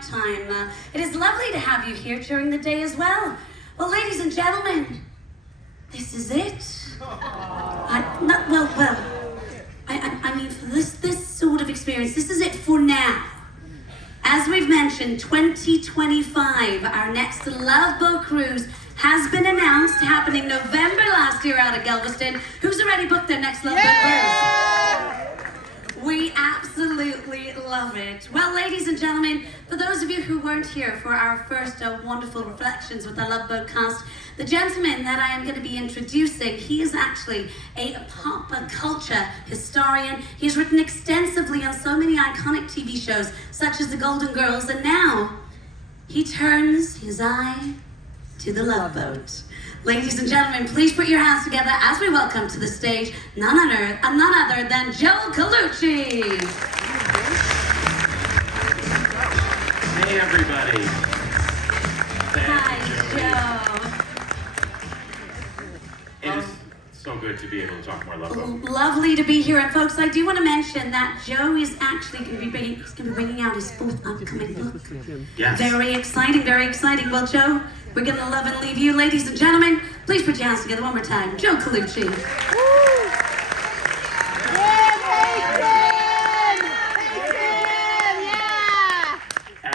nighttime. It is lovely to have you here during the day as well. Well, ladies and gentlemen, this is it. I mean, for this sort of experience, this is it for now. As we've mentioned, 2025, our next Love Boat Cruise has been announced, happening November last year out of Galveston. Who's already booked their next Love Boat Cruise? We absolutely love it. Well, ladies and gentlemen, for those of you who weren't here for our first wonderful reflections with the Love Boat cast, the gentleman that I am going to be introducing, he is actually a pop culture historian. He has written extensively on so many iconic TV shows, such as The Golden Girls, and now he turns his eye to the Love Boat. Ladies and gentlemen, please put your hands together as we welcome to the stage none other than Joe Colucci. Hey, everybody. Hi, Joe. It is so good to be able to talk more Love Boat. Lovely to be here, and folks, I do want to mention that Joe is actually going to be bringing out his fourth upcoming book. Yes. Very exciting, very exciting. Well, Joe, we're going to love and leave you. Ladies and gentlemen, please put your hands together one more time. Joe Colucci.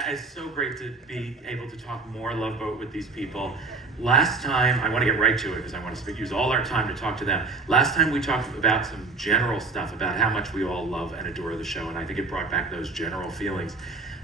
It's so great to be able to talk more Love Boat with these people. Last time, I want to get right to it because I want to use all our time to talk to them. Last time we talked about some general stuff about how much we all love and adore the show, and I think it brought back those general feelings.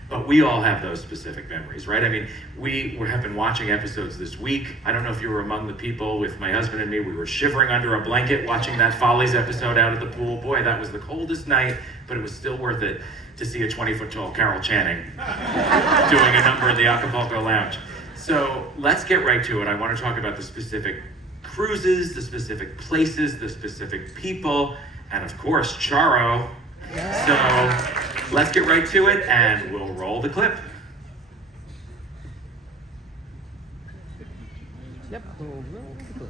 But we all have those specific memories, right? I mean, we have been watching episodes this week. I don't know if you were among the people with my husband and me. We were shivering under a blanket watching that Follies episode out at the pool. Boy, that was the coldest night, but it was still worth it to see a 20-foot-tall Carol Channing doing a number in the Acapulco Lounge. So let's get right to it. I want to talk about the specific cruises, the specific places, the specific people, and of course, Charo. So let's get right to it, and we'll roll the clip. Yep, we'll roll the clip.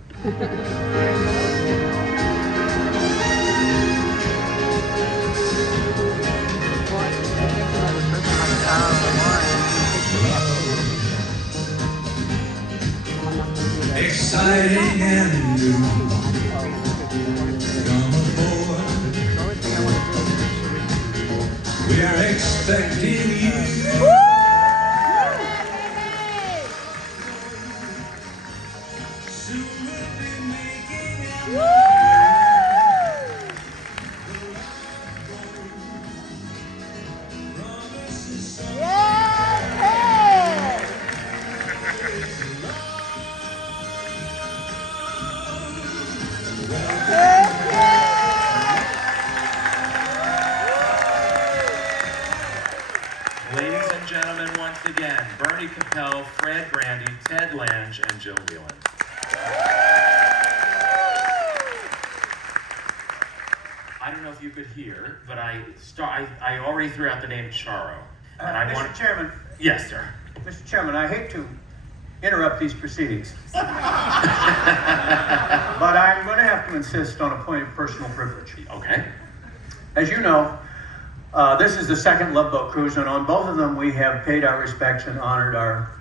Exciting and new. Come aboard. We're expecting you. Soon we'll be making promises. Ladies and gentlemen, once again, Bernie Capel, Fred Brandy, Ted Lange, and Jill Whelan. I don't know if you could hear, but I already threw out the name Charo. And Mr. Chairman. Yes, sir. Mr. Chairman, I hate to interrupt these proceedings, but I'm going to have to insist on a point of personal privilege. Okay. As you know, this is the second Love Boat cruise, and on both of them we have paid our respects and honored our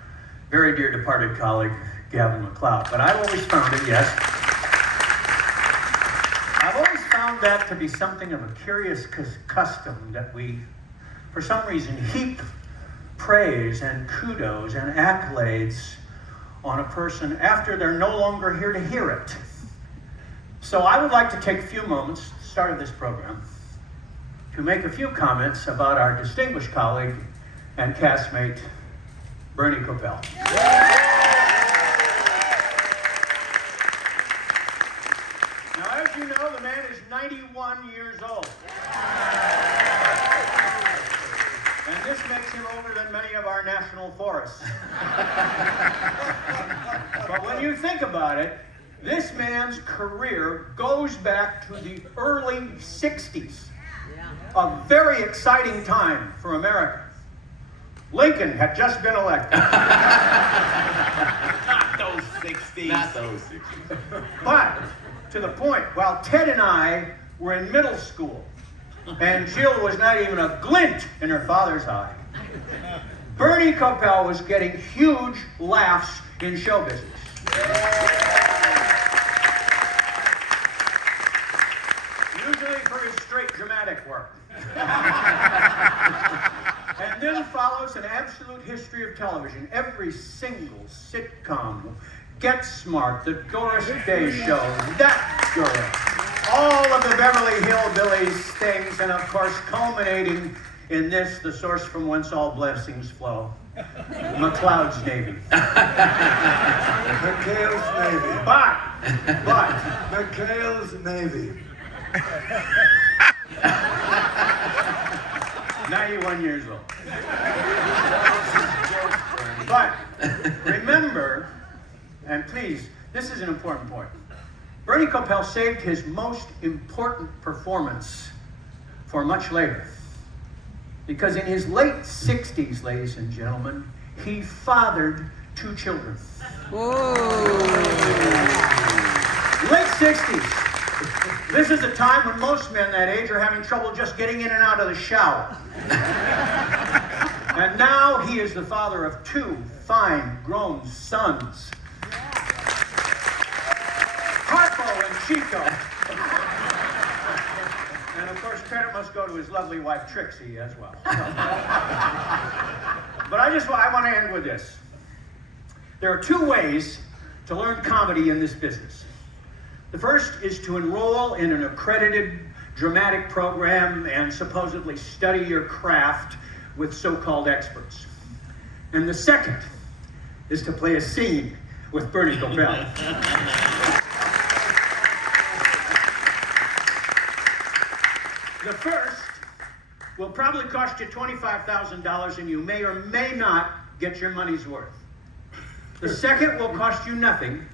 very dear departed colleague, Gavin MacLeod. But I've always found it, yes, I've always found that to be something of a curious custom that we, for some reason, heap praise and kudos and accolades on a person after they're no longer here to hear it. So I would like to take a few moments, start of this program, to make a few comments about our distinguished colleague and castmate, Bernie Capel. Now, as you know, the man is 91 years old. And this makes him older than many of our national forests. But when you think about it, this man's career goes back to the early 60s. A very exciting time for America. Lincoln had just been elected. Not those 60s. Not those 60s. But, to the point, while Ted and I were in middle school, and Jill was not even a glint in her father's eye, Bernie Kopell was getting huge laughs in show business. Usually for his straight dramatic work. And then follows an absolute history of television. Every single sitcom, Get Smart, The Doris Day Show, That Girl, all of the Beverly Hillbillies things, and of course culminating in this, the source from whence all blessings flow, McLeod's Navy. McHale's Navy. But, McHale's Navy. 91 years old. But remember, and please, this is an important point. Bernie Kopell saved his most important performance for much later. Because in his late 60s, ladies and gentlemen, he fathered 2 children. Whoa. Late 60s. This is a time when most men that age are having trouble just getting in and out of the shower. And now he is the father of 2 fine grown sons. Harpo and Chico. And of course, credit must go to his lovely wife, Trixie, as well. But I want to end with this. There are 2 ways to learn comedy in this business. The first is to enroll in an accredited dramatic program and supposedly study your craft with so-called experts. And the second is to play a scene with Bernie Kopell. The first will probably cost you $25,000 and you may or may not get your money's worth. The second will cost you nothing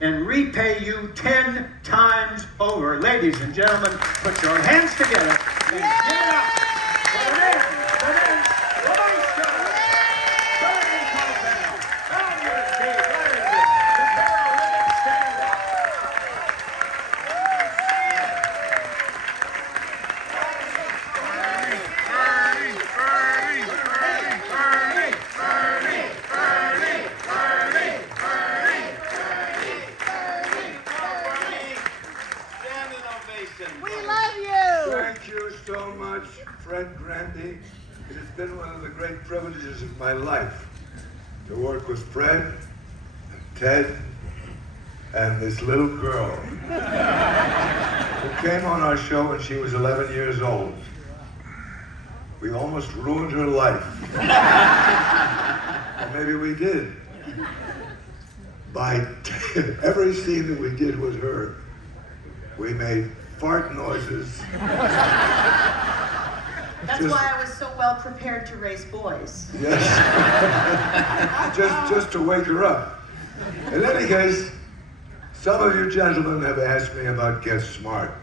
and repay you 10 times over. Ladies and gentlemen, put your hands together and give it up for the man, the maestro, Bernie Kopell. On your feet, where is it? The Carolyn stand up. We love you. Thank you so much, Fred Grandy. It has been one of the great privileges of my life to work with Fred and Ted and this little girl who came on our show when she was 11 years old. We almost ruined her life. Or maybe we did. By every scene that we did with her, we made fart noises. That's why I was so well prepared to raise boys. Yes. just to wake her up. In any case, some of you gentlemen have asked me about Get Smart.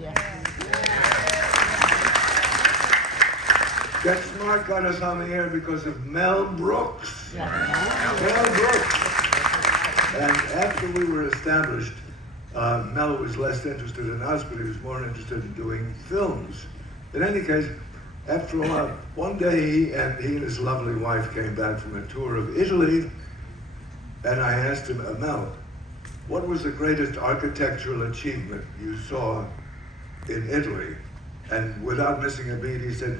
Yes. Get Smart got us on the air because of Mel Brooks. Mel Brooks. And after we were established, Mel was less interested in us, but he was more interested in doing films. In any case, after a while, one day he and his lovely wife came back from a tour of Italy, and I asked him, Mel, what was the greatest architectural achievement you saw in Italy? And without missing a beat, he said,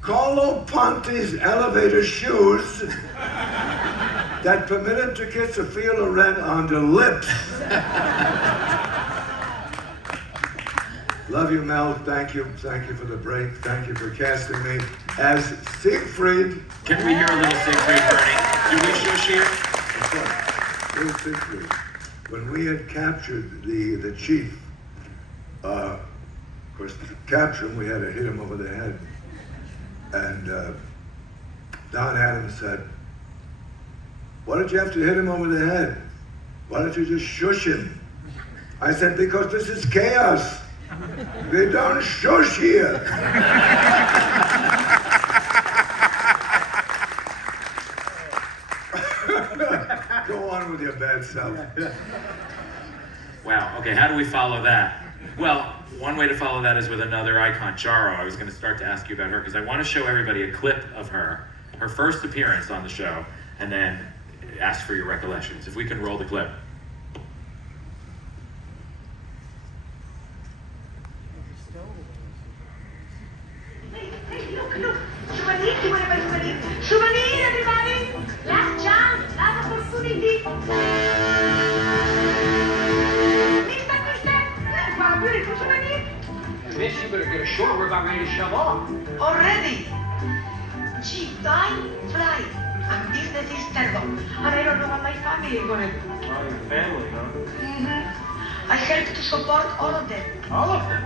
Carlo Ponti's elevator shoes that permitted to kiss a feel of rent on the lips. Love you, Mel. Thank you. Thank you for the break. Thank you for casting me as Siegfried. Can we hear a little Siegfried, Bernie? Do we shush here? Of course. Here's Siegfried. When we had captured the chief, of course, to capture him, we had to hit him over the head. And Don Adams said, why did you have to hit him over the head? Why don't you just shush him? I said, because this is chaos. They don't shush here. Go on with your bad self. Wow, okay, how do we follow that? Well, one way to follow that is with another icon, Charo. I was going to start to ask you about her because I want to show everybody a clip of her her first appearance on the show, and then ask for your recollections. If we can roll the clip. Look, Souvenir, you want to buy souvenir? Souvenir, everybody! Last chance, last opportunity. Mister, what a beautiful souvenir. Miss, you better get ashore. We're about ready to shove off. Already. Gee, time flies. And business is terrible. And I don't know what my family is going to do. Oh, your family, huh? I help to support all of them. All of them?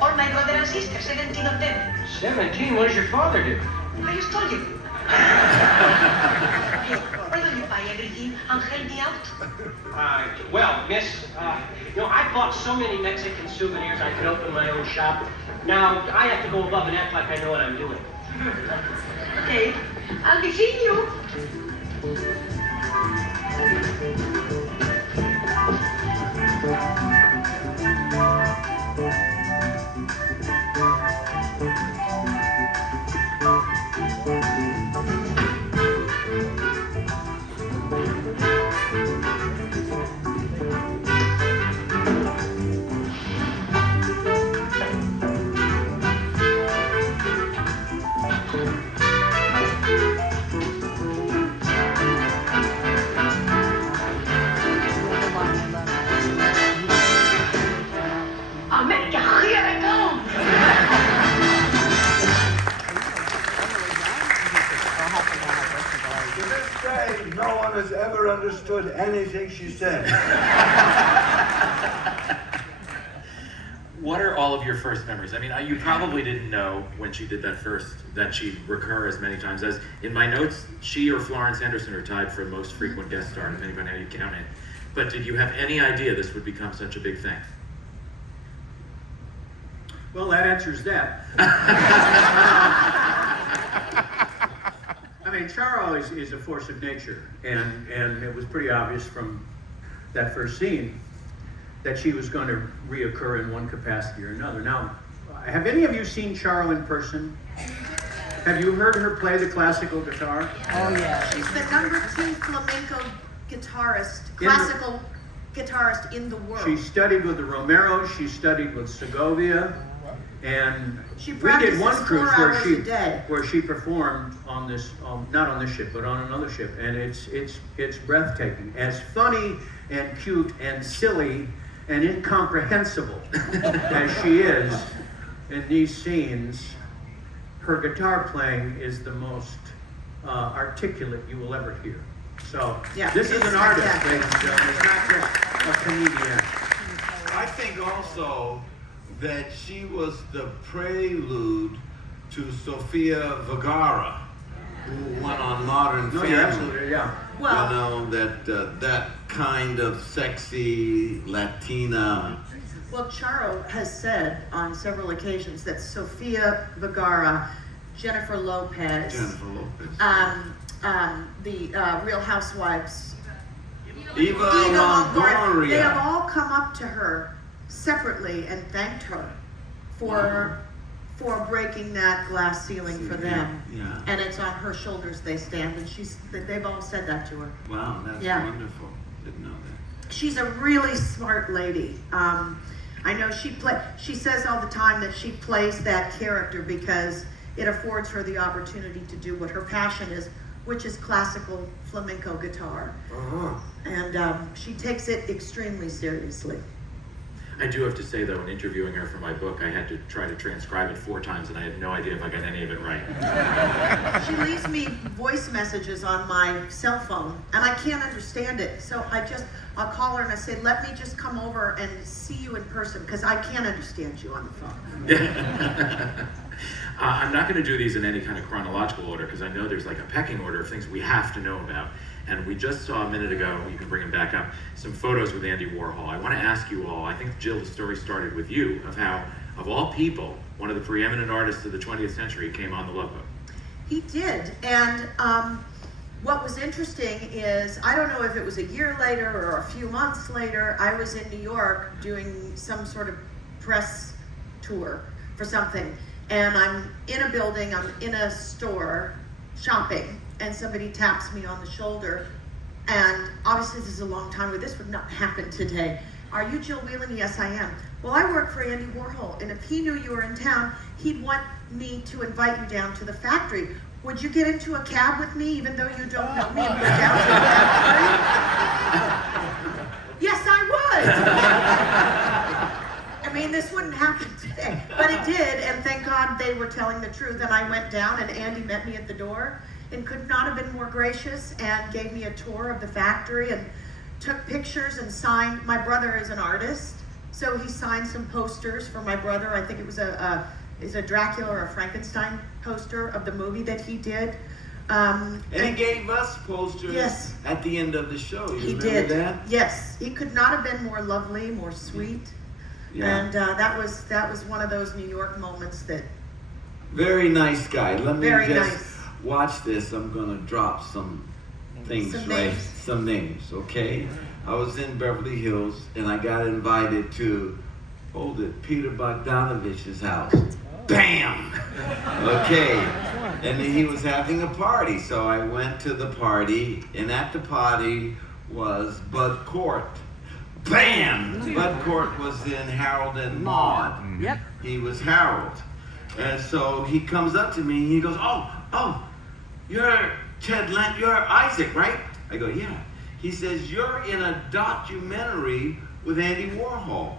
All my brother and sister, 17 of them. 17? What does your father do? I just told you. Hey, why don't you buy everything and help me out? Well, miss, I bought so many Mexican souvenirs I could open my own shop. Now, I have to go above and act like I know what I'm doing. Okay, I'll be seeing you. America, here I come. To this day, no one has ever understood anything she said. What are all of your first memories? I mean, you probably didn't know when she did that she'd recur as many times as, in my notes, she or Florence Henderson are tied for most frequent guest star, depending on how you count it. But did you have any idea this would become such a big thing? Well, that answers that. I mean, Charo is a force of nature, and it was pretty obvious from that first scene that she was going to reoccur in one capacity or another. Now, have any of you seen Charo in person? Have you heard her play the classical guitar? Oh, yeah. She's the #2 flamenco guitarist, classical guitarist in the world. She studied with the Romeros, she studied with Segovia, and She we did practices one 4 cruise hours a day. where she performed on this, not on this ship, but on another ship, and it's breathtaking. As funny and cute and silly and incomprehensible as she is in these scenes, her guitar playing is the most articulate you will ever hear. So Yeah, this is it's an artist, spectacular. ladies and gentlemen. It's not just a comedian. I think also that she was the prelude to Sofia Vergara, who went on Modern No, Family. you're absolutely, yeah. Well, You know, that kind of sexy Latina. Well, Charo has said on several occasions that Sofia Vergara, Jennifer Lopez, Jennifer Lopez. the Real Housewives, Eva Longoria, they have Longoria. all come up to her separately and thanked her for breaking that glass ceiling for them. Yeah. And it's on her shoulders they stand, and they've all said that to her. Wow, that's Yeah. wonderful. Didn't know that. She's a really smart lady. I know she says all the time that she plays that character because it affords her the opportunity to do what her passion is, which is classical flamenco guitar. And she takes it extremely seriously. I do have to say, though, in interviewing her for my book, I had to try to transcribe it 4 times, and I had no idea if I got any of it right. She leaves me voice messages on my cell phone, and I can't understand it. So I'll call her and I say, let me just come over and see you in person, because I can't understand you on the phone. I'm not going to do these in any kind of chronological order, because I know there's like a pecking order of things we have to know about. And we just saw a minute ago, you can bring them back up, some photos with Andy Warhol. I want to ask you all, I think, Jill, the story started with you, of how, of all people, one of the preeminent artists of the 20th century came on the Love Boat. He did, and what was interesting is, I don't know if it was a year later or a few months later, I was in New York doing some sort of press tour for something, and I'm in a building, I'm in a store shopping, and somebody taps me on the shoulder, and obviously this is a long time ago, this would not happen today. Are you Jill Whelan? Yes, I am. Well, I work for Andy Warhol, and if he knew you were in town, he'd want me to invite you down to the factory. Would you get into a cab with me, even though you don't know me, and go down to the factory? Yes, I would. I mean, this wouldn't happen today, but it did, and thank God they were telling the truth. And I went down, and Andy met me at the door, and could not have been more gracious, and gave me a tour of the factory, and took pictures and signed. My brother is an artist, so he signed some posters for my brother. I think it was a Dracula or a Frankenstein poster of the movie that he did. And he gave us posters Yes. at the end of the show. You He remember did. that? Yes, he could not have been more lovely, more sweet. Yeah. And that was one of those New York moments that. Very nice guy. Let me Very just nice. watch this. I'm gonna drop some things, Some right? names. Some names, okay? I was in Beverly Hills and I got invited to, Peter Bogdanovich's house. Bam! Okay. And he was having a party, so I went to the party, and at the party was Bud Cort. Bam! Bud Cort was in Harold and Maude. Yep. He was Harold. And so he comes up to me and he goes, oh, you're you're Isaac, right? I go, yeah. He says, you're in a documentary with Andy Warhol.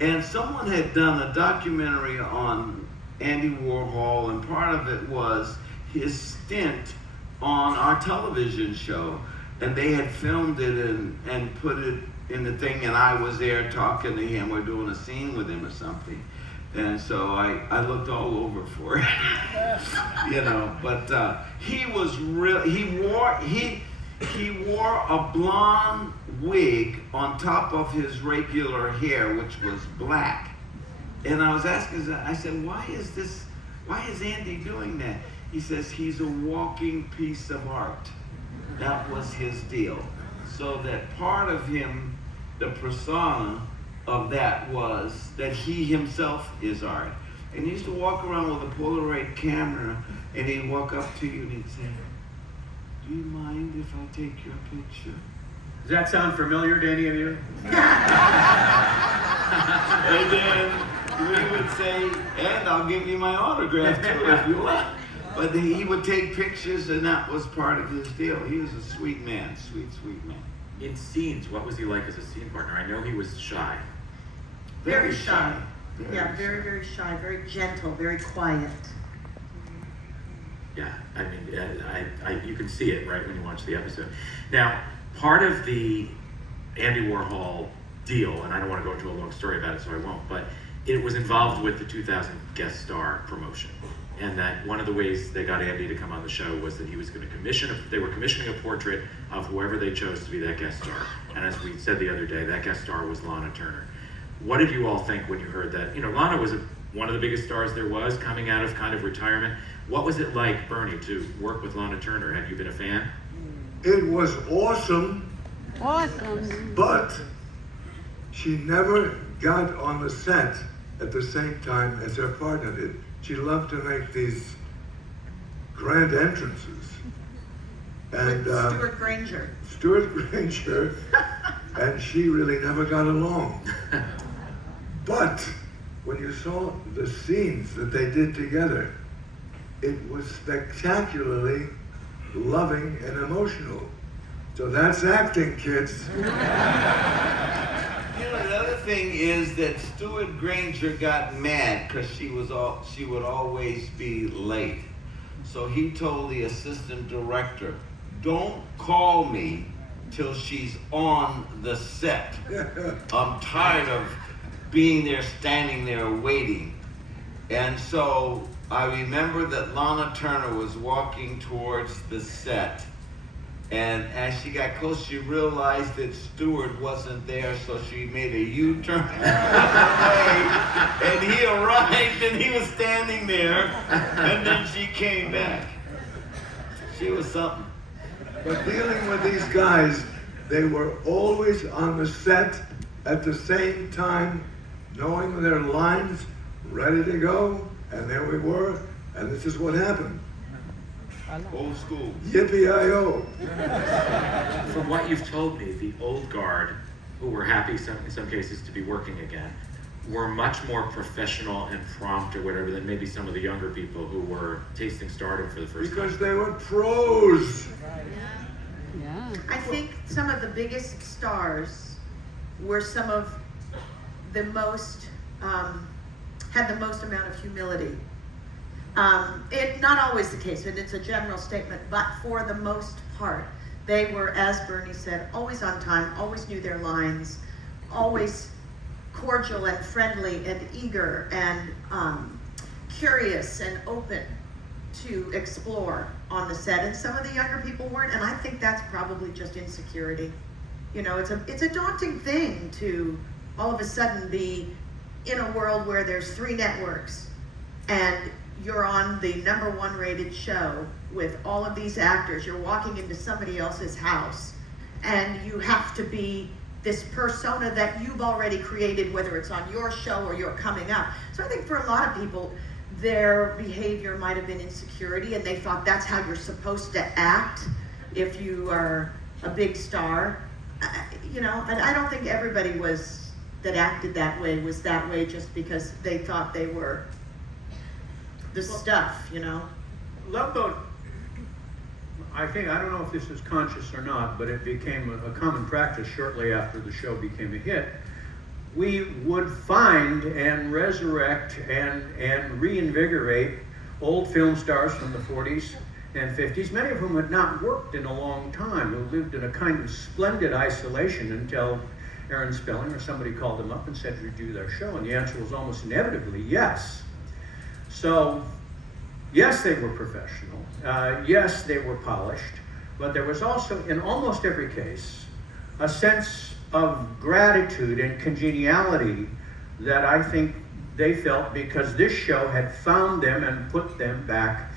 And someone had done a documentary on Andy Warhol, and part of it was his stint on our television show. And they had filmed it and put it in the thing, and I was there talking to him. We're doing a scene with him or something. And so I looked all over for it, but he was real. He wore a blonde wig on top of his regular hair, which was black. And I was asking, I said, why is Andy doing that? He says, he's a walking piece of art. That was his deal. So that part of him, the persona of that was that he himself is art. And he used to walk around with a Polaroid camera, and he'd walk up to you and he'd say, do you mind if I take your picture? Does that sound familiar to any of you? And then he would say, and I'll give you my autograph too if you want. But he would take pictures, and that was part of his deal. He was a sweet man, sweet man. In scenes, what was he like as a scene partner? I know he was shy. Very shy. Very Yeah, shy. very, very shy, very gentle, very quiet. Yeah, I mean, you can see it right when you watch the episode. Now, part of the Andy Warhol deal, and I don't want to go into a long story about it, so I won't, but it was involved with the 2000 guest star promotion. And that one of the ways they got Andy to come on the show was that he was going to they were commissioning a portrait of whoever they chose to be that guest star. And as we said the other day, that guest star was Lana Turner. What did you all think when you heard that? Lana was one of the biggest stars there was, coming out of kind of retirement. What was it like, Bernie, to work with Lana Turner? Have you been a fan? It was awesome, Awesome. but she never got on the set at the same time as her partner did. She loved to make these grand entrances. And Stuart Granger. Stuart Granger, and she really never got along. But when you saw the scenes that they did together, it was spectacularly loving and emotional. So that's acting, kids. The other thing is that Stuart Granger got mad because she would always be late. So he told the assistant director, don't call me till she's on the set. I'm tired of being there, standing there waiting. And so I remember that Lana Turner was walking towards the set. And as she got close, she realized that Stewart wasn't there, so she made a U-turn and he arrived, and he was standing there, and then she came back. She was something. But dealing with these guys, they were always on the set at the same time, knowing their lines, ready to go, and there we were, and this is what happened. Old school. Yippee-i-o. From what you've told me, the old guard, who were happy in some cases to be working again, were much more professional and prompt or whatever than maybe some of the younger people who were tasting stardom for the first Because time. they were pros. Yeah. I think some of the biggest stars were some of the most, had the most amount of humility. It not always the case, and it's a general statement, but for the most part, they were, as Bernie said, always on time, always knew their lines, always cordial and friendly and eager and curious and open to explore on the set. And some of the younger people weren't, and I think that's probably just insecurity. You know, it's a daunting thing to all of a sudden be in a world where there's 3 networks and you're on the #1 rated show with all of these actors. You're walking into somebody else's house and you have to be this persona that you've already created, whether it's on your show or you're coming up. So I think for a lot of people, their behavior might have been insecurity, and they thought that's how you're supposed to act if you are a big star. You know, and I don't think everybody that acted that way was that way just because they thought they were the stuff, you know. Love Boat, I don't know if this is conscious or not, but it became a common practice shortly after the show became a hit. We would find and resurrect and reinvigorate old film stars from the 40s and 50s, many of whom had not worked in a long time, who lived in a kind of splendid isolation until Aaron Spelling or somebody called them up and said, "Would you do their show?" And the answer was almost inevitably yes. So, yes, they were professional. Yes, they were polished. But there was also, in almost every case, a sense of gratitude and congeniality that I think they felt because this show had found them and put them back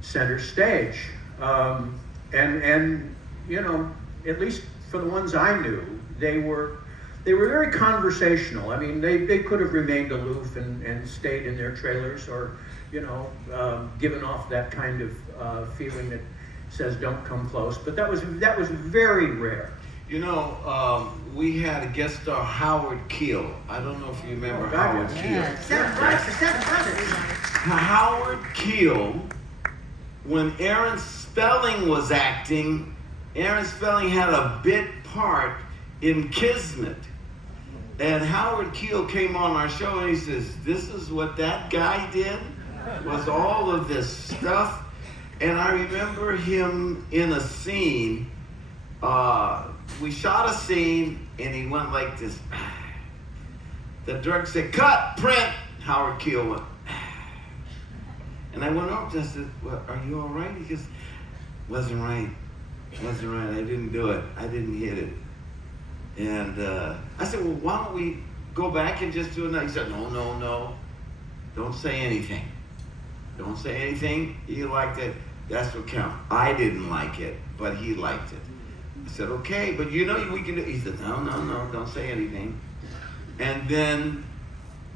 center stage. And you know, at least for the ones I knew, they were very conversational. I mean, they could have remained aloof and stayed in their trailers, or, you know, given off that kind of feeling that says don't come close. But that was very rare. You know, we had a guest star, Howard Keel. I don't know if you remember Howard Keel. Seven brothers. Howard Keel, when Aaron Spelling was acting, Aaron Spelling had a bit part in Kismet. And Howard Keel came on our show and he says, "This is what that guy did, was all of this stuff." And I remember him in a scene, we shot a scene and he went like this. The director said, "Cut, print." Howard Keel went. And I went up and I said, "Well, are you all right?" He goes, wasn't right. I didn't do it. I didn't hit it." And I said, "Well, why don't we go back and just do it?" He said, No. Don't say anything. Don't say anything. He liked it. That's what counts. I didn't like it, but he liked it. I said, "Okay, but you know we can do it." He said, No, don't say anything. And then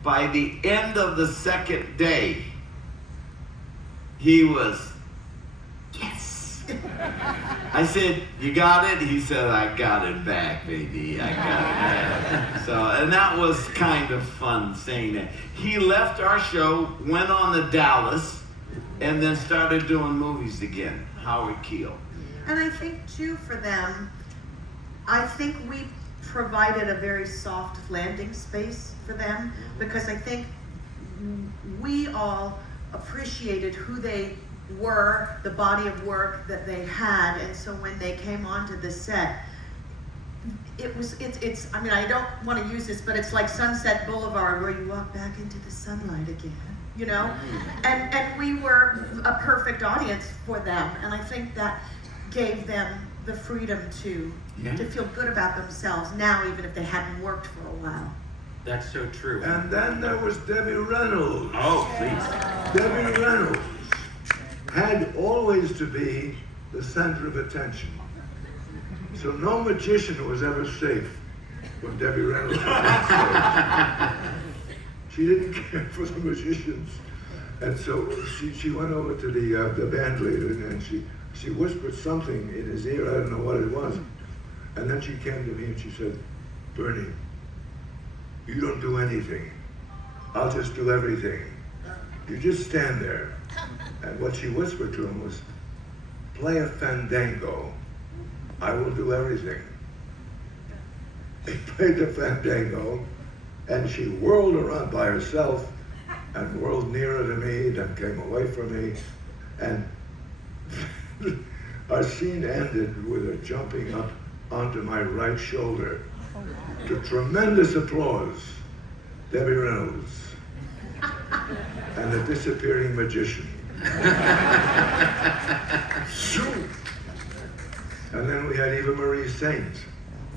by the end of the second day, he was, "Yes." I said, "You got it?" He said, "I got it back, baby. I got it back." So, and that was kind of fun saying that. He left our show, went on to Dallas, and then started doing movies again. Howard Keel. And I think too for them, I think we provided a very soft landing space for them, because I think we all appreciated who they were, the body of work that they had, and so when they came onto the set, it's I mean, I don't want to use this, but it's like Sunset Boulevard, where you walk back into the sunlight again, you know? And we were a perfect audience for them, and I think that gave them the freedom to feel good about themselves now, even if they hadn't worked for a while. That's so true. And then there was Debbie Reynolds. Oh, please. Debbie Reynolds had always to be the center of attention. So no magician was ever safe when Debbie Reynolds was on stage. She didn't care for the magicians. And so she went over to the band leader and she whispered something in his ear. I don't know what it was. And then she came to me and she said, Bernie, you don't do anything. I'll just do everything. You just stand there. And what she whispered to him was, play a fandango. I will do everything. He played the fandango, and she whirled around by herself and whirled nearer to me, then came away from me. And our scene ended with her jumping up onto my right shoulder to tremendous applause. Debbie Reynolds and the disappearing magician. And then we had Eva Marie Saint,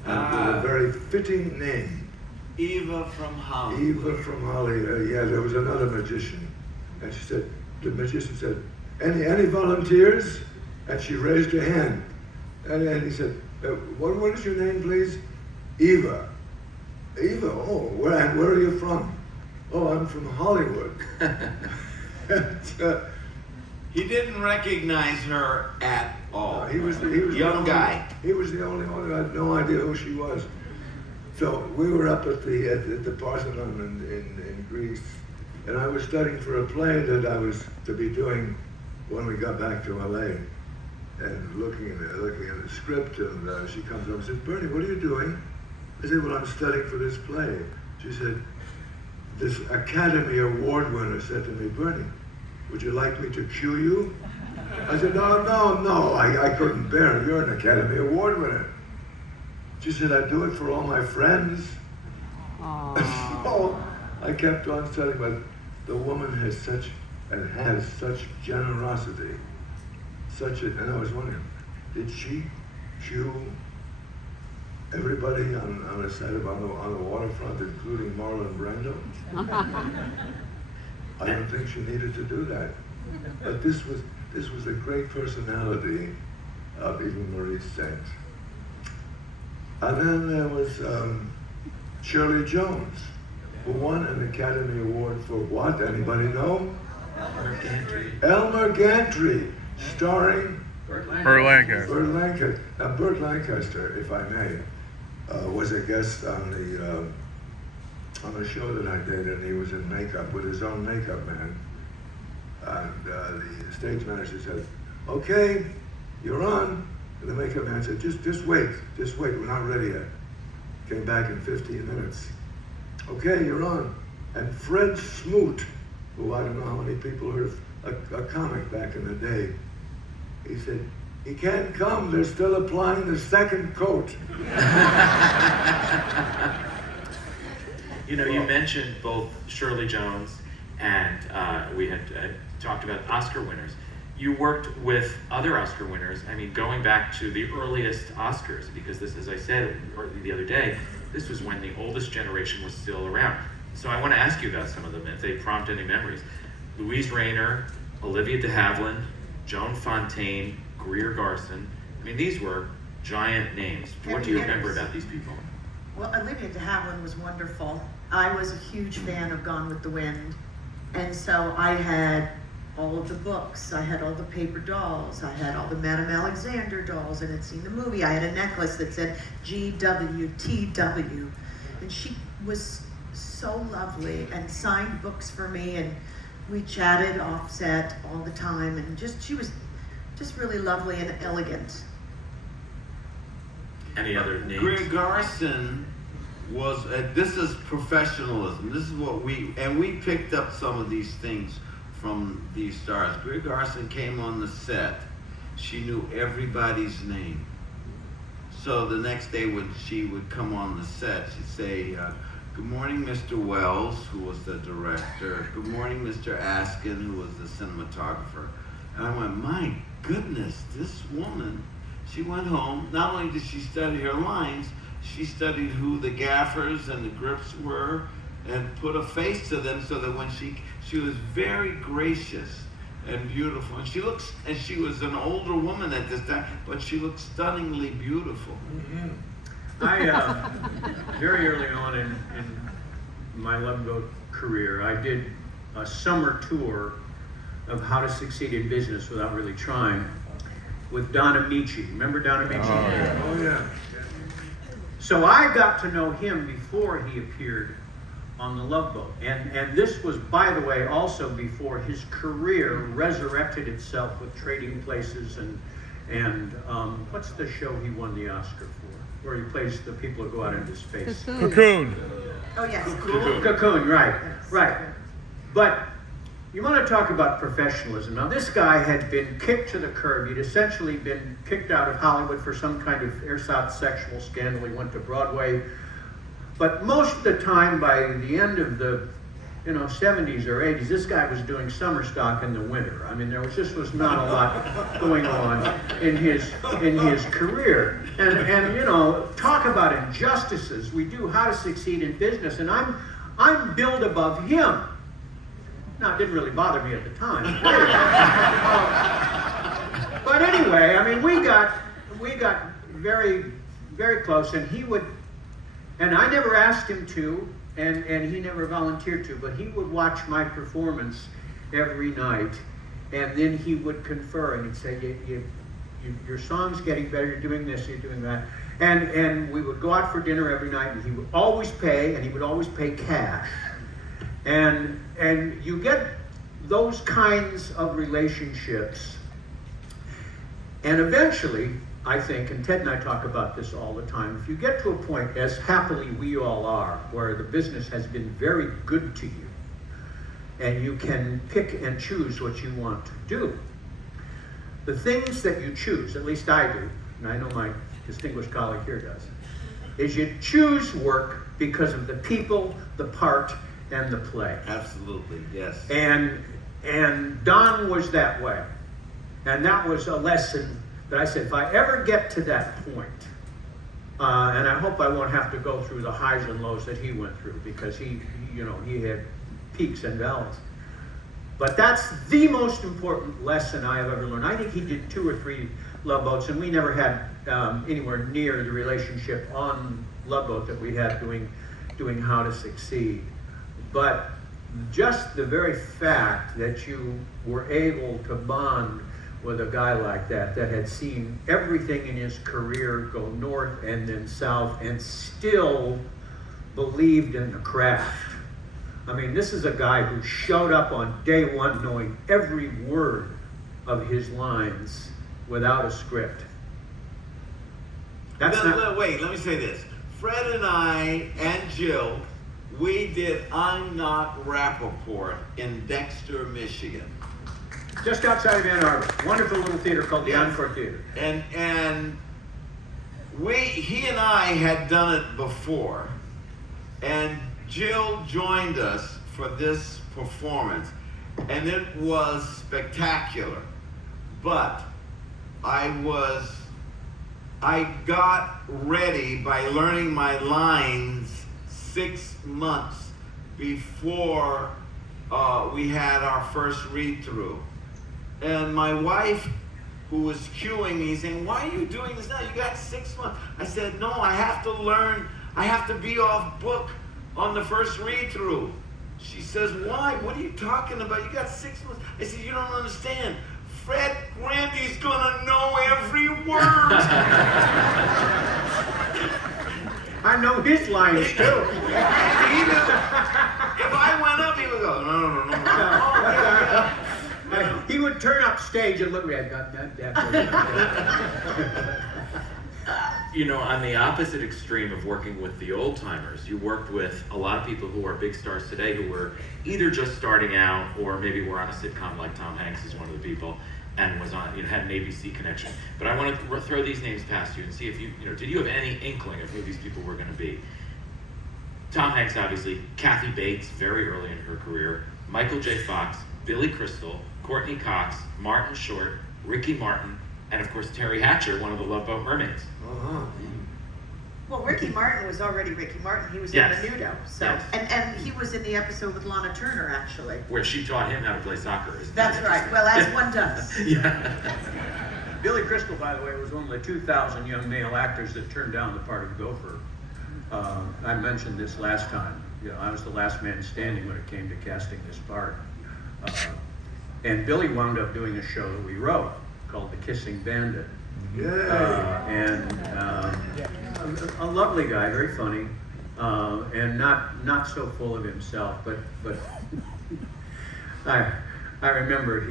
and with a very fitting name. Eva from Hollywood. Eva from Hollywood. Yeah, there was another magician, and she said, the magician said, "Any volunteers?" And she raised her hand, and he said, "What is your name, please?" Eva. Eva. Oh, where are you from? Oh, I'm from Hollywood. And, he didn't recognize her at all. he was young guy. He was the only one that had no idea who she was. So we were up at the Parthenon in Greece, and I was studying for a play that I was to be doing when we got back to LA, and looking at the script, and she comes up and says, "Bernie, what are you doing?" I said, "Well, I'm studying for this play." She said, "This Academy Award winner said to me, Bernie, would you like me to cue you?" I said, no, I couldn't bear it. You're an Academy Award winner. She said, "I do it for all my friends." So I kept on studying, but the woman has such generosity, and I was wondering, did she cue everybody on a set on the waterfront, including Marlon Brando? I don't think she needed to do that. But this was the great personality of Eva Marie Saint. And then there was Shirley Jones, who won an Academy Award for what? Anybody know? Elmer Gantry, starring Burt Lancaster. Burt Lancaster. Now, Burt Lancaster, if I may, was a guest on the show that I did, and he was in makeup with his own makeup man. And the stage manager said, "Okay, you're on." And the makeup man said, just wait, we're not ready yet." Came back in 15 minutes. "Okay, you're on." And Fred Smoot, who I don't know how many people heard of, a comic back in the day, he said, "He can't come, they're still applying the second coat." You know, you mentioned both Shirley Jones and we had talked about Oscar winners. You worked with other Oscar winners, I mean, going back to the earliest Oscars, because this, as I said the other day, this was when the oldest generation was still around. So I want to ask you about some of them, if they prompt any memories. Louise Rayner, Olivia de Havilland, Joan Fontaine, Greer Garson. I mean, these were giant names. What do you remember about these people? Well, Olivia de Havilland was wonderful. I was a huge fan of Gone with the Wind, and so I had all of the books, I had all the paper dolls, I had all the Madame Alexander dolls, and had seen the movie. I had a necklace that said GWTW, and she was so lovely and signed books for me, and we chatted off set all the time, and she was just really lovely and elegant. Any other names? Greer Garson was, this is professionalism. This is what we picked up some of these things from these stars. Greer Garson came on the set. She knew everybody's name. So the next day when she would come on the set, she'd say, "Good morning, Mr. Wells," who was the director. "Good morning, Mr. Askin," who was the cinematographer. And I went, my goodness, this woman, she went home. Not only did she study her lines, she studied who the gaffers and the grips were and put a face to them, so that when she was very gracious and beautiful. And she was an older woman at this time, but she looked stunningly beautiful. Mm-hmm. I, very early on in my Love Boat career, I did a summer tour of How to Succeed in Business Without Really Trying with Don Amici. Remember Don Amici? Oh, yeah. So I got to know him before he appeared on the Love Boat. And this was, by the way, also before his career resurrected itself with Trading Places and what's the show he won the Oscar for? Where he plays the people who go out into space. Cocoon. Oh, yes. Cocoon, right. But you want to talk about professionalism. Now, this guy had been kicked to the curb. He'd essentially been kicked out of Hollywood for some kind of ersatz sexual scandal. He went to Broadway. But most of the time, by the end of the 70s or 80s, this guy was doing summer stock in the winter. I mean, there was not a lot going on in his career. And talk about injustices. We do How to Succeed in Business, and I'm billed above him. Now, it didn't really bother me at the time. But anyway, I mean, we got very, very close, and he would, and I never asked him to, and he never volunteered to, but he would watch my performance every night, and then he would confer, and he'd say, your song's getting better, you're doing this, you're doing that. And we would go out for dinner every night, and he would always pay, and he would always pay cash. And you get those kinds of relationships, and eventually, I think, and Ted and I talk about this all the time, if you get to a point, as happily we all are, where the business has been very good to you, and you can pick and choose what you want to do, the things that you choose, at least I do, and I know my distinguished colleague here does, is you choose work because of the people, the part, and the play. Absolutely, yes. And Don was that way. And that was a lesson that I said, if I ever get to that point, and I hope I won't have to go through the highs and lows that he went through, because he had peaks and valleys. But that's the most important lesson I have ever learned. I think he did 2 or 3 Love Boats, and we never had anywhere near the relationship on Love Boat that we had doing How to Succeed. But just the very fact that you were able to bond with a guy like that had seen everything in his career go north and then south and still believed in the craft. I mean, this is a guy who showed up on day one knowing every word of his lines without a script. Wait, let me say this. Fred and I and Jill, we did I'm Not Rappaport in Dexter, Michigan. Just outside of Ann Arbor. Wonderful little theater called the Encore Theater. And he and I had done it before. And Jill joined us for this performance. And it was spectacular. But I got ready by learning my lines 6 months before we had our first read-through. And my wife, who was cueing me, saying, why are you doing this now? You got 6 months. I said, no, I have to learn. I have to be off book on the first read-through. She says, why? What are you talking about? You got 6 months. I said, you don't understand. Fred Grandy's gonna know every word. I know his lines too. He knew. If I went up, he would go, no. He would turn up stage and look at me. On the opposite extreme of working with the old timers, you worked with a lot of people who are big stars today who were either just starting out or maybe were on a sitcom like Tom Hanks is one of the people and was on, had an ABC connection. But I want to throw these names past you and see if did you have any inkling of who these people were going to be? Tom Hanks, obviously, Kathy Bates, very early in her career, Michael J. Fox, Billy Crystal, Courtney Cox, Martin Short, Ricky Martin, and of course Terry Hatcher, one of the Love Boat mermaids. Well, Ricky Martin was already Ricky Martin. He was in Menudo. So, and he was in the episode with Lana Turner, actually. Where she taught him how to play soccer. That's right. Well, as one does. Yeah. Billy Crystal, by the way, was one of the 2,000 young male actors that turned down the part of Gopher. I mentioned this last time. I was the last man standing when it came to casting this part. And Billy wound up doing a show that we wrote called The Kissing Bandit. Yeah. A lovely guy, very funny, and not so full of himself. But I remember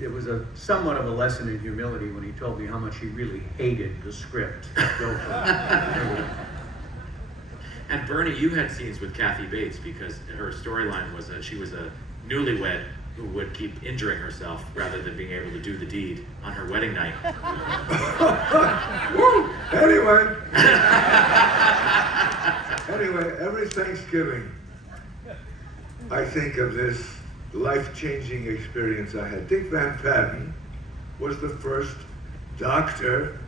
it was somewhat of a lesson in humility when he told me how much he really hated the script. And Bernie, you had scenes with Kathy Bates because her storyline was she was a newlywed who would keep injuring herself rather than being able to do the deed on her wedding night. Woo! Anyway, every Thanksgiving, I think of this life-changing experience I had. Dick Van Patten was the first doctor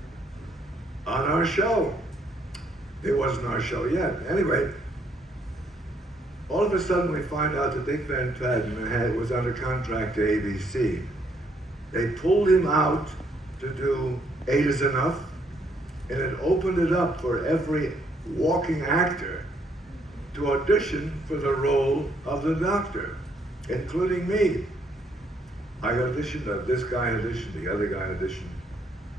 on our show. It wasn't our show yet. Anyway, all of a sudden we find out that Dick Van Patten was under contract to ABC. They pulled him out to do 8 Is Enough, and it opened it up for every walking actor to audition for the role of the doctor, including me. I auditioned, this guy auditioned, the other guy auditioned,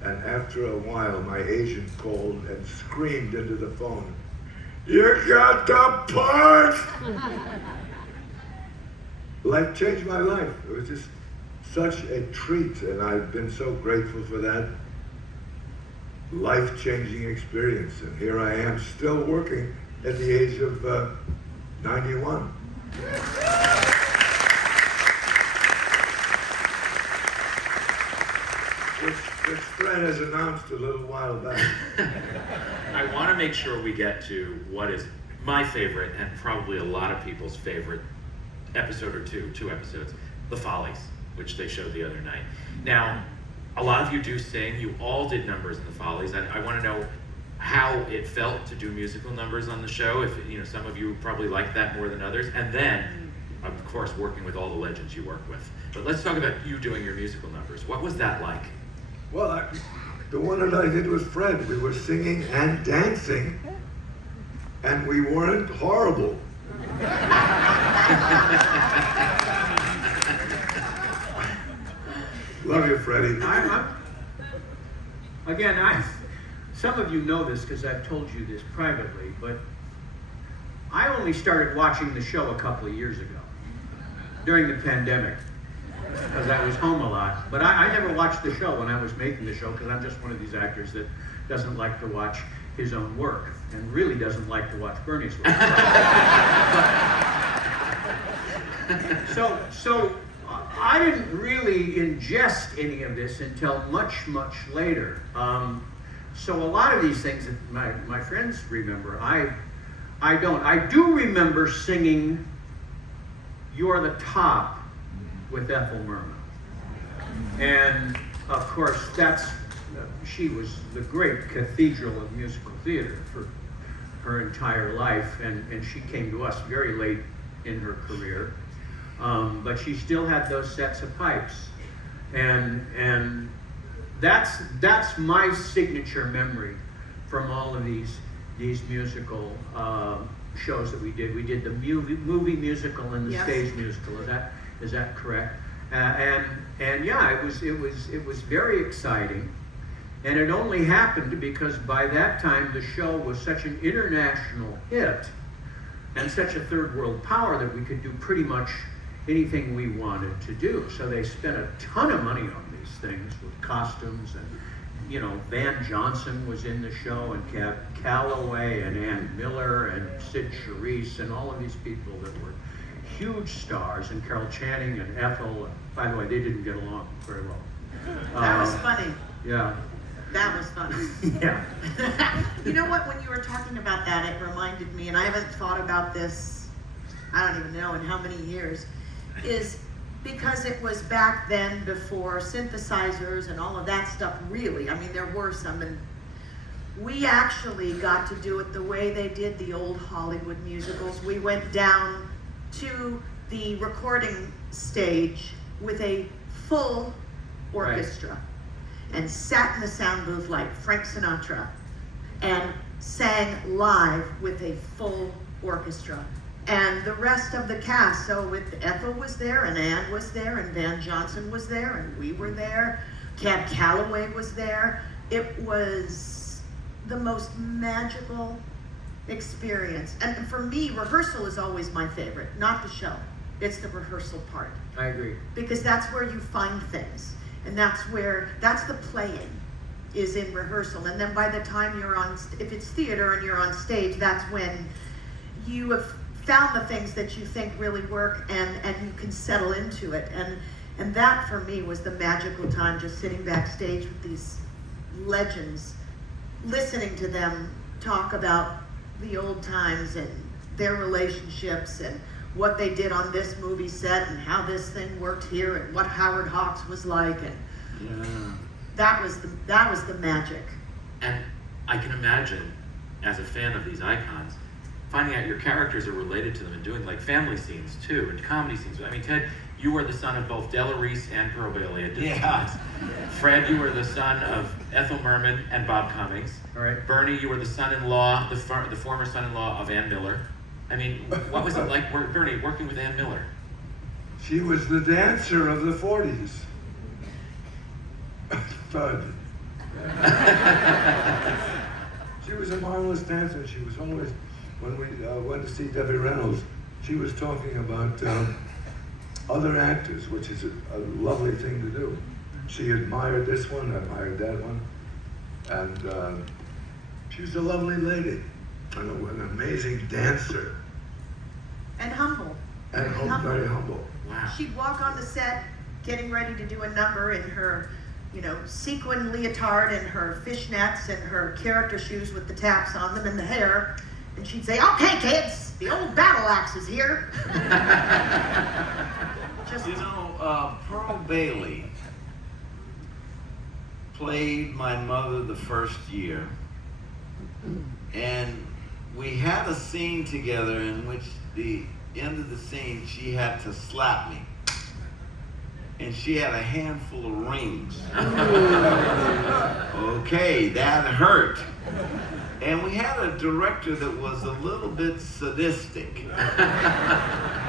and after a while my agent called and screamed into the phone, "You got the part!" Life changed my life. It was just such a treat, and I've been so grateful for that life-changing experience. And here I am, still working at the age of 91. Which Fred has announced a little while back. I want to make sure we get to what is my favorite and probably a lot of people's favorite episode or two episodes, The Follies, which they showed the other night. Now, a lot of you do sing. You all did numbers in The Follies. I want to know how it felt to do musical numbers on the show. If some of you probably like that more than others, and then, of course, working with all the legends you work with. But let's talk about you doing your musical numbers. What was that like? Well, the one that I did was Fred. We were singing and dancing, and we weren't horrible. Love you, Freddie. Some of you know this because I've told you this privately, but I only started watching the show a couple of years ago, during the pandemic, because I was home a lot. But I never watched the show when I was making the show, because I'm just one of these actors that doesn't like to watch his own work, and really doesn't like to watch Bernie's work. So I didn't really ingest any of this until much, much later. So a lot of these things that my friends remember, I don't. I do remember singing "You're the Top" with Ethel Merman. And of course, she was the great cathedral of musical theater for her entire life, and she came to us very late in her career. But she still had those sets of pipes. And that's my signature memory from all of these musical shows that we did. We did the movie musical and the Yes. stage musical. Is that correct? And yeah, it was very exciting. And it only happened because by that time the show was such an international hit and such a third world power that we could do pretty much anything we wanted to do. So they spent a ton of money on these things with costumes, and Van Johnson was in the show, and Cab Calloway and Ann Miller and Sid Charisse and all of these people that were huge stars, and Carol Channing and Ethel. By the way, they didn't get along very well. That was funny. Yeah. That was funny. Yeah. You know what? When you were talking about that, it reminded me, and I haven't thought about this, I don't even know in how many years, is because it was back then before synthesizers and all of that stuff, really. I mean, there were some, and we actually got to do it the way they did the old Hollywood musicals. We went down to the recording stage with a full orchestra and sat in the sound booth like Frank Sinatra and sang live with a full orchestra. and the rest of the cast. So with Ethel was there, and Ann was there, and Van Johnson was there, and we were there. Cab Calloway was there. It was the most magical experience. And for me, rehearsal is always my favorite, not the show. It's the rehearsal part. I agree. Because that's where you find things. And that's the playing, is in rehearsal. And then by the time you're on, if it's theater and you're on stage, that's when you have found the things that you think really work, and you can settle into it. And that for me was the magical time, just sitting backstage with these legends, listening to them talk about the old times and their relationships and what they did on this movie set and how this thing worked here and what Howard Hawks was like, and that was the magic. And I can imagine, as a fan of these icons, finding out your characters are related to them and doing like family scenes too, and comedy scenes. I mean, Ted, you were the son of both Della Reese and Pearl Bailey at different times. Fred, you were the son of Ethel Merman and Bob Cummings. Right. Bernie, you were the son-in-law, the former son-in-law of Ann Miller. I mean, what was it like, Bernie, working with Ann Miller? She was the dancer of the 40s. Thud. She was a marvelous dancer. She was always, when we went to see Debbie Reynolds, she was talking about other actors, which is a lovely thing to do. She admired this one, admired that one, and she was a lovely lady, and an amazing dancer. And humble. And very humble. Wow. She'd walk on the set getting ready to do a number in her, sequin leotard and her fishnets and her character shoes with the taps on them and the hair. And she'd say, "Okay, kids, the old battle axe is here." Pearl Bailey played my mother the first year, and we had a scene together in which the end of the scene she had to slap me, and she had a handful of rings. Okay, that hurt. And we had a director that was a little bit sadistic.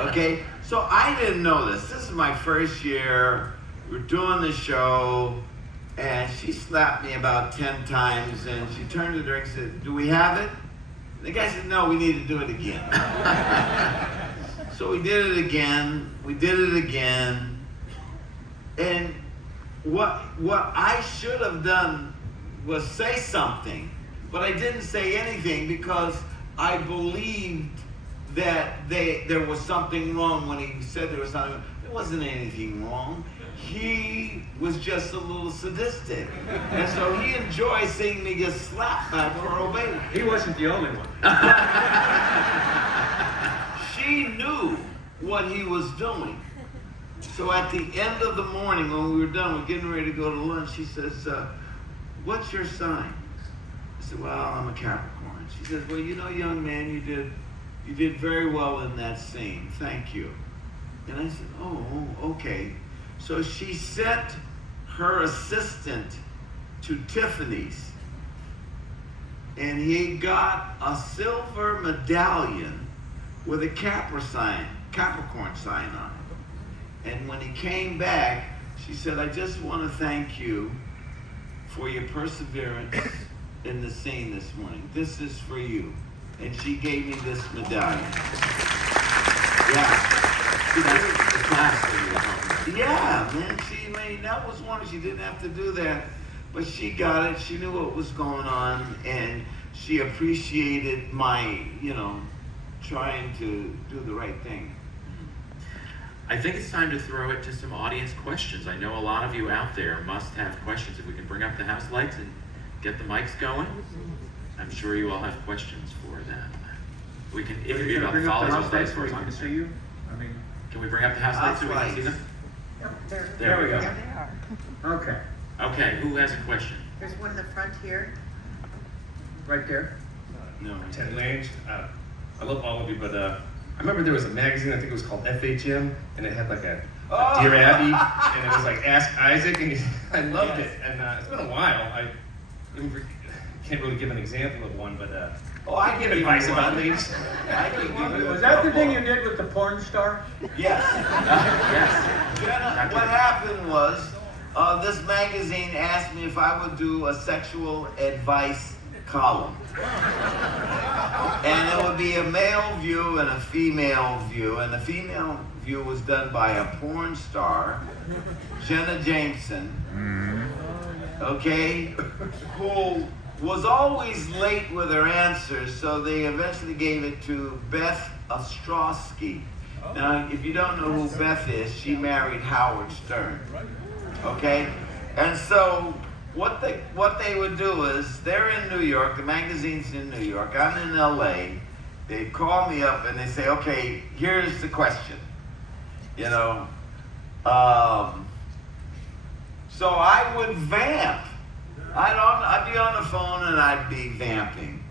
Okay, so I didn't know this. This is my first year. We're doing the show, and she slapped me about 10 times, and she turned to the director and said, "Do we have it?" The guy said, "No, we need to do it again." So we did it again. We did it again. And what I should have done was say something, but I didn't say anything because I believed that there was something wrong when he said there was something. There wasn't anything wrong. He was just a little sadistic. And so he enjoyed seeing me get slapped by Pearl Bailey. He wasn't the only one. She knew what he was doing. So at the end of the morning when we were done, we're getting ready to go to lunch, she says, "What's your sign?" I said, "Well, I'm a Capricorn." She says, "Well, young man, you did very well in that scene. Thank you." And I said, "Oh, okay." So she sent her assistant to Tiffany's, and he got a silver medallion with a Capricorn sign on it. And when he came back, she said, "I just want to thank you for your perseverance in the scene this morning. This is for you." And she gave me this medallion. Yeah. See, that's the class that you were talking about. Yeah, man. That was one. She didn't have to do that, but she got it. She knew what was going on, and she appreciated my, trying to do the right thing. I think it's time to throw it to some audience questions. I know a lot of you out there must have questions. If we can bring up the house lights and get the mics going, I'm sure you all have questions for them. We can interview about follies of days for I can see you. Can we bring up the house lights so we can see them? There we go. There they are. Okay, Okay, who has a question? There's one in the front here. right there. No. Ted Lange. I love all of you, but I remember there was a magazine, I think it was called FHM, and it had like a Dear Abby, and it was like Ask Isaac, and I loved it. And it's been a while. I can't really give an example of one, but I give advice about ladies. I can give you Was a that the couple. thing you did with the porn star? Yes. Yes. Jenna, what happened was, this magazine asked me if I would do a sexual advice column. And it would be a male view and a female view. And the female view was done by a porn star, Jenna Jameson, okay, who was always late with her answers, so they eventually gave it to Beth Ostrowski. Now, if you don't know who Beth is, she married Howard Stern, okay? And so what they would do is, they're in New York, the magazine's in New York, I'm in LA, they call me up and they say, okay, here's the question, you know, so I would vamp. I'd be on the phone and I'd be vamping.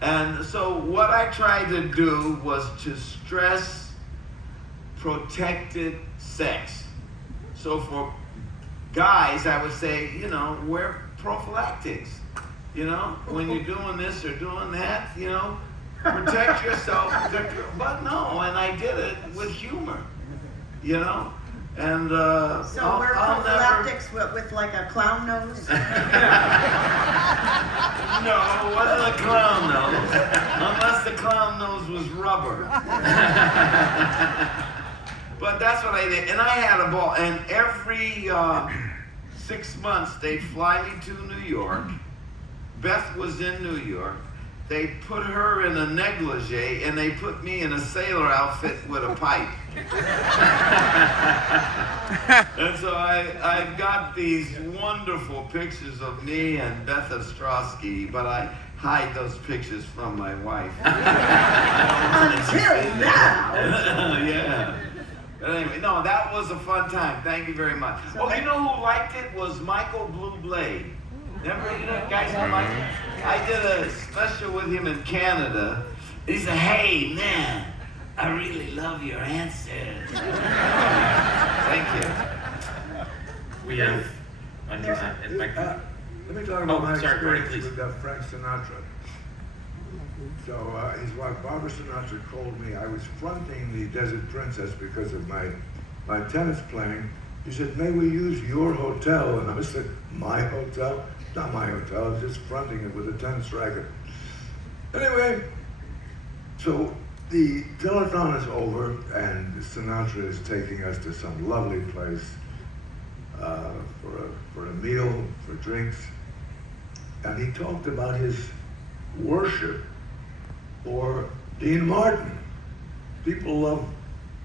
And so what I tried to do was to stress protected sex. So for guys, I would say, you know, wear prophylactics. You know, when you're doing this or doing that, you know, protect yourself, but no, and I did it with humor, you know? And So wear prophylactics with like a clown nose? No, it wasn't a clown nose, unless the clown nose was rubber. But that's what I did, and I had a ball. And every 6 months, they'd fly me to New York. Beth was in New York. They put her in a negligee, and they put me in a sailor outfit with a pipe. And so I've got these wonderful pictures of me and Beth Ostrowski, but I hide those pictures from my wife. Until now! Yeah. But anyway, no, that was a fun time. Thank you very much. Oh, you know who liked it was Michael Bublé. Remember, you know, guys know Michael? I did a special with him in Canada. He said, "Hey, man, I really love your answers." Thank you. We have Let me talk about my experience with Frank Sinatra. So his wife Barbara Sinatra called me. I was fronting the Desert Princess because of my tennis playing. He said, "May we use your hotel?" And I said, "My hotel? Not my hotel. I was just fronting it with a tennis racket." Anyway, so the telethon is over, and Sinatra is taking us to some lovely place for a meal, for drinks. And he talked about his worship for Dean Martin. People love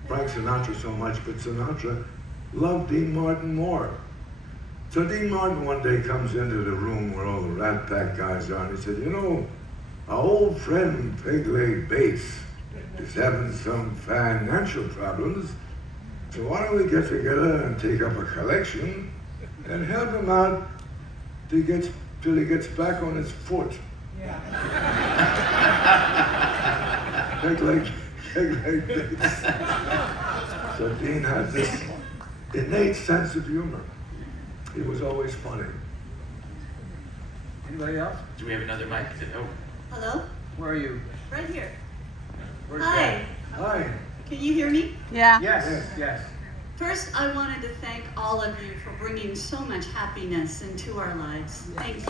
Frank Sinatra so much, but Sinatra loved Dean Martin more. So Dean Martin one day comes into the room where all the Rat Pack guys are, and he said, "You know, our old friend Peg-Leg Bates is having some financial problems, so why don't we get together and take up a collection and help him out till he gets back on his foot." Yeah. Peg-Leg Bates. So Dean had this innate sense of humor. He was always funny. Anybody else? Do we have another mic? Oh, Hello? Where are you? Right here. Where's Hi. that? Hi. Can you hear me? Yeah. Yes, yes. First, I wanted to thank all of you for bringing so much happiness into our lives. Thank you.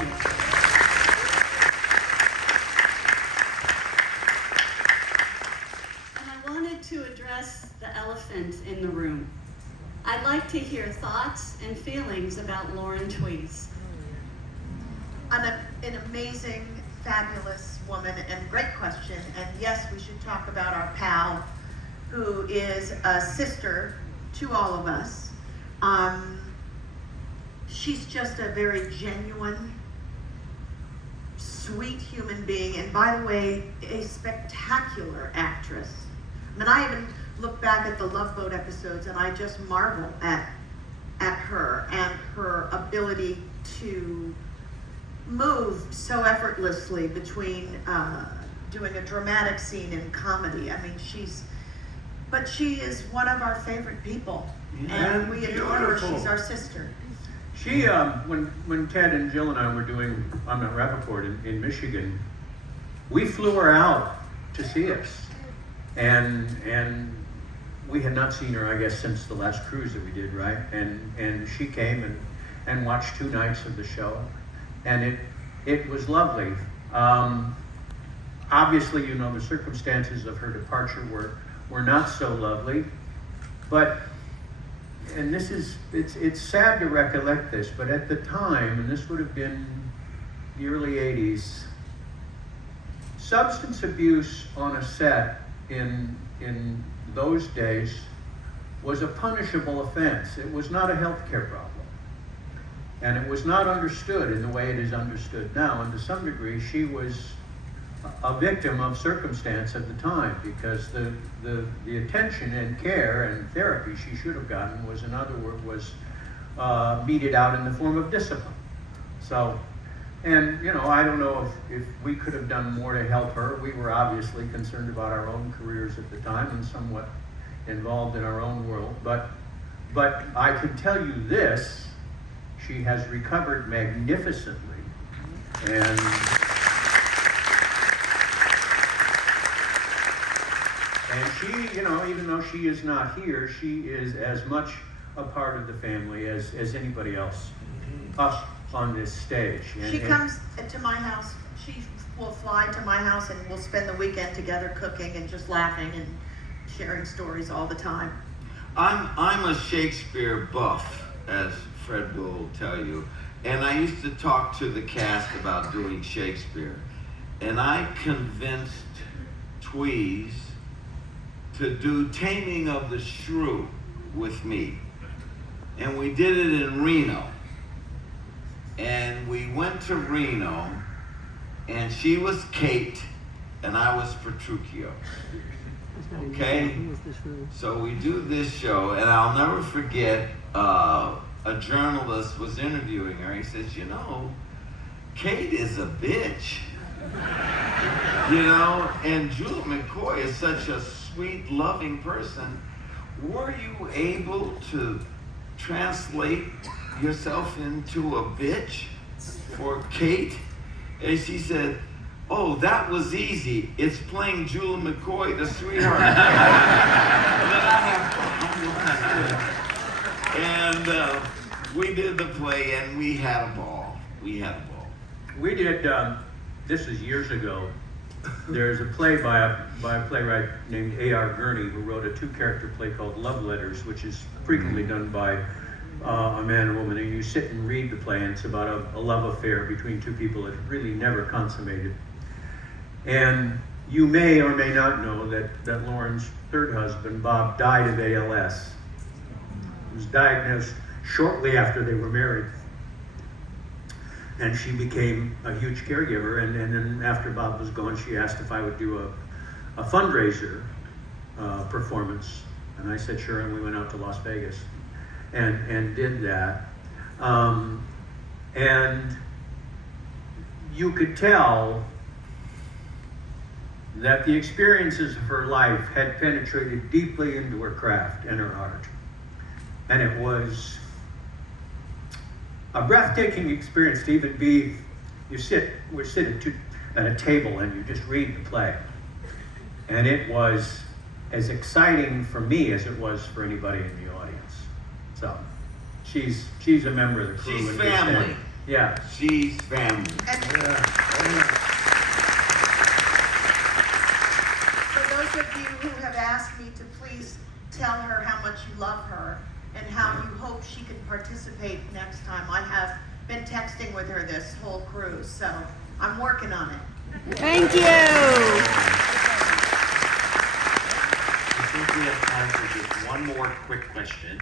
And I wanted to address the elephant in the room. I'd like to hear thoughts and feelings about Lauren Tweez. An amazing, fabulous woman, and great question. And yes, we should talk about our pal, who is a sister to all of us. She's just a very genuine, sweet human being, and by the way, a spectacular actress. I mean, I even look back at the Love Boat episodes and I just marvel at her and her ability to move so effortlessly between doing a dramatic scene and comedy. I mean, but she is one of our favorite people, and we adore her. She's our sister. She, when Ted and Jill and I were doing I'm at Rappaport in Michigan, we flew her out to see us. and we had not seen her, I guess, since the last cruise that we did, right? And she came and watched 2 nights of the show, and it was lovely. Obviously, you know, the circumstances of her departure were not so lovely, but, and this is, it's sad to recollect this, but at the time, and this would have been the early 80s, substance abuse on a set in those days was a punishable offense. It was not a healthcare problem. And it was not understood in the way it is understood now. And to some degree, she was a victim of circumstance at the time, because the attention and care and therapy she should have gotten was, in other words, was meted out in the form of discipline. So, and you know, I don't know if we could have done more to help her. We were obviously concerned about our own careers at the time and somewhat involved in our own world. But I can tell you this: she has recovered magnificently, and she, you know, even though she is not here, she is as much a part of the family as anybody else, us on this stage. She comes to my house. She will fly to my house, and we'll spend the weekend together cooking and just laughing and sharing stories all the time. I'm a Shakespeare buff, as Fred will tell you, and I used to talk to the cast about doing Shakespeare, and I convinced Tweez to do Taming of the Shrew with me, and we did it in Reno. And we went to Reno, and she was Kate, and I was Petruchio. Okay? So we do this show, and I'll never forget, a journalist was interviewing her. He says, you know, Kate is a bitch. You know, and Julie McCoy is such a sweet, loving person. Were you able to translate yourself into a bitch for Kate? And she said, oh, that was easy. It's playing Julie McCoy, the sweetheart. And we did the play, and we had a ball. We did, this is years ago. There's a play by a playwright named A.R. Gurney, who wrote a 2-character play called Love Letters, which is frequently done by a man and woman, and you sit and read the play, and it's about a love affair between 2 people that really never consummated. And you may or may not know that Lauren's 3rd husband, Bob, died of ALS. He was diagnosed shortly after they were married. And she became a huge caregiver, and then after Bob was gone, she asked if I would do a fundraiser performance. And I said sure, and we went out to Las Vegas and did that. And you could tell that the experiences of her life had penetrated deeply into her craft and her art. And it was a breathtaking experience to even be, we're sitting at a table and you just read the play. And it was as exciting for me as it was for anybody in the audience. So, she's a member of the crew. She's family. Yeah. She's family. For those of you who have asked me to please tell her how much you love her and how you hope she can participate next time, I have been texting with her this whole cruise, so I'm working on it. Thank you. I think we have time for just one more quick question.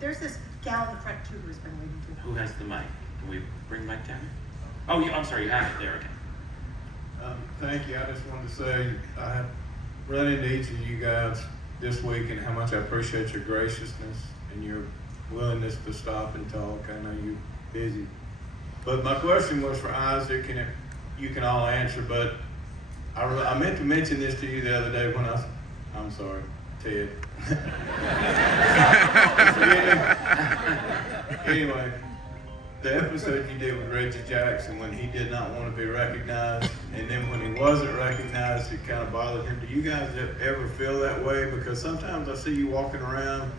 There's this gal in the front too who's been waiting to. Who has the mic? Can we bring mic down? Oh, I'm sorry, you have it there. Okay. Thank you. I just wanted to say I have run into each of you guys this week and how much I appreciate your graciousness and your willingness to stop and talk. I know you're busy. But my question was for Isaac, and you can all answer, but I meant to mention this to you the other day when I'm sorry, Ted. Anyway, the episode you did with Reggie Jackson when he did not want to be recognized, and then when he wasn't recognized, it kind of bothered him. Do you guys ever feel that way? Because sometimes I see you walking around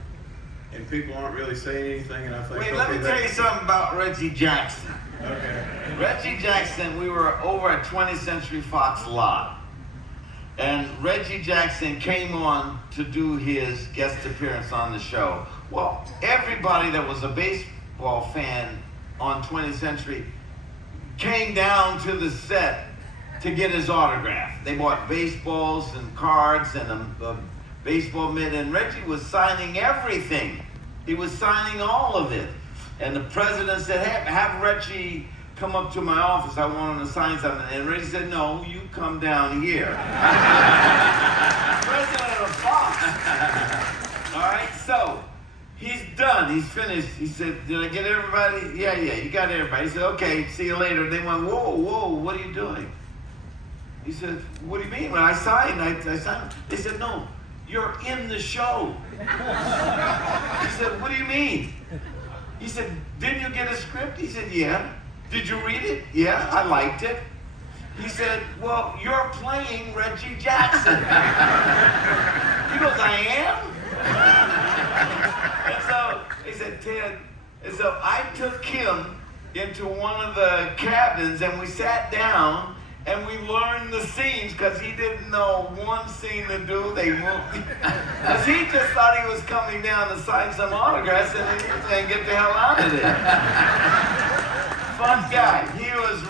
and people aren't really saying anything, and I think, Wait, let me tell you something about Reggie Jackson. Okay. Reggie Jackson, we were over at 20th Century Fox lot. And Reggie Jackson came on to do his guest appearance on the show. Well, everybody that was a baseball fan on 20th Century came down to the set to get his autograph. They bought baseballs and cards and a baseball mitt, and Reggie was signing everything. He was signing all of it. And the president said, hey, have Reggie come up to my office. I want him to sign something. And Reggie said, no, you come down here. President of Fox. All right, so he's done. He's finished. He said, did I get everybody? Yeah, you got everybody. He said, okay, see you later. They went, whoa, what are you doing? He said, what do you mean? When I signed, I signed. They said, no, you're in the show. He said, what do you mean? He said, didn't you get a script? He said, yeah. Did you read it? Yeah, I liked it. He said, well, you're playing Reggie Jackson. He goes, I am? And so he said, Ted, and so I took him into one of the cabins and we sat down and we learned the scenes because he didn't know one scene to do. They moved. Because he just thought he was coming down to sign some autographs and get the hell out of there. Fun guy. He was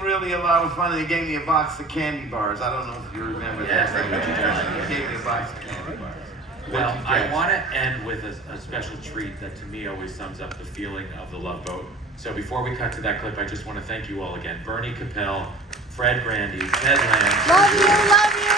really a lot of fun. And he gave me a box of candy bars. I don't know if you remember that. He gave me a box of candy bars. Well, I want to end with a special treat that to me always sums up the feeling of the Love Boat. So before we cut to that clip, I just want to thank you all again. Bernie Capel, Fred Grandy, Ted Lamb. Love you, love you.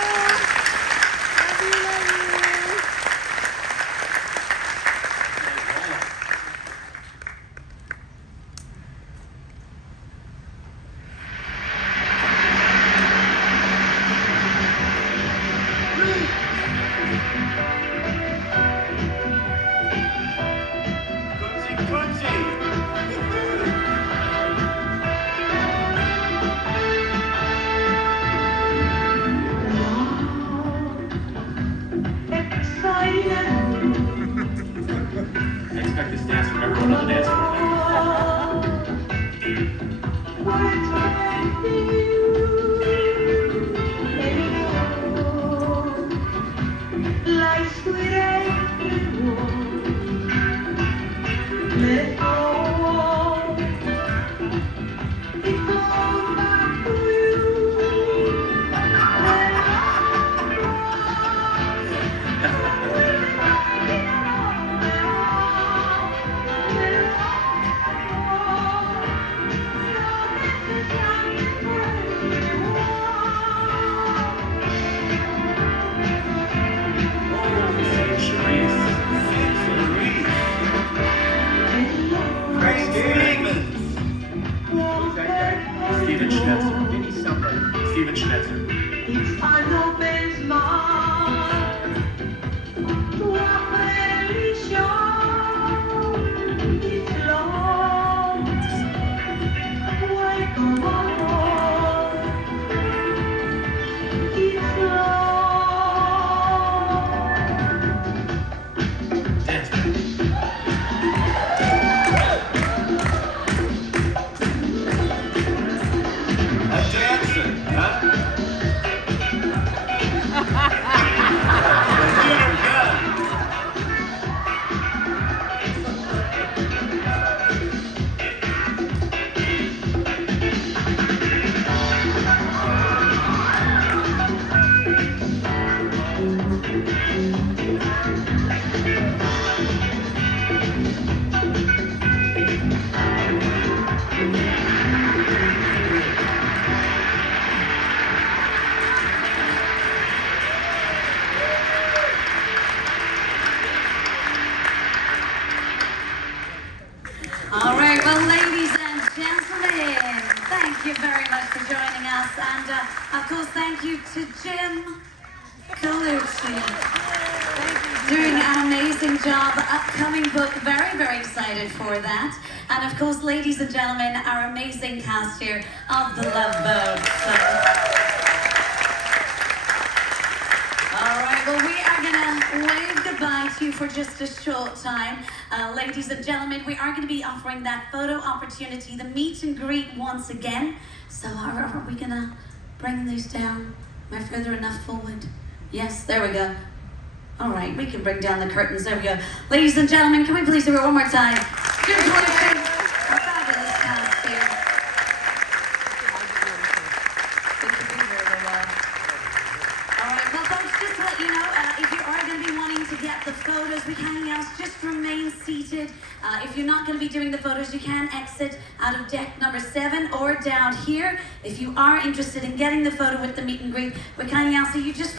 amazing job. Upcoming book, very, very excited for that. And of course, ladies and gentlemen, our amazing cast here of The Love Boat. All right, well, we are gonna wave goodbye to you for just a short time. Ladies and gentlemen, we are gonna be offering that photo opportunity, the meet and greet once again. So are we gonna bring these down? Am I further enough forward? Yes, there we go. All right, we can bring down the curtains. There we go. Ladies and gentlemen, can we please do it one more time? Congratulations. A fabulous cast here. Good to be here, Lowell. All right, well, folks, just to let you know, if you are going to be wanting to get the photos, we kindly ask just remain seated. If you're not going to be doing the photos, you can exit out of deck number 7 or down here. If you are interested in getting the photo with the meet and greet, we kindly ask that you just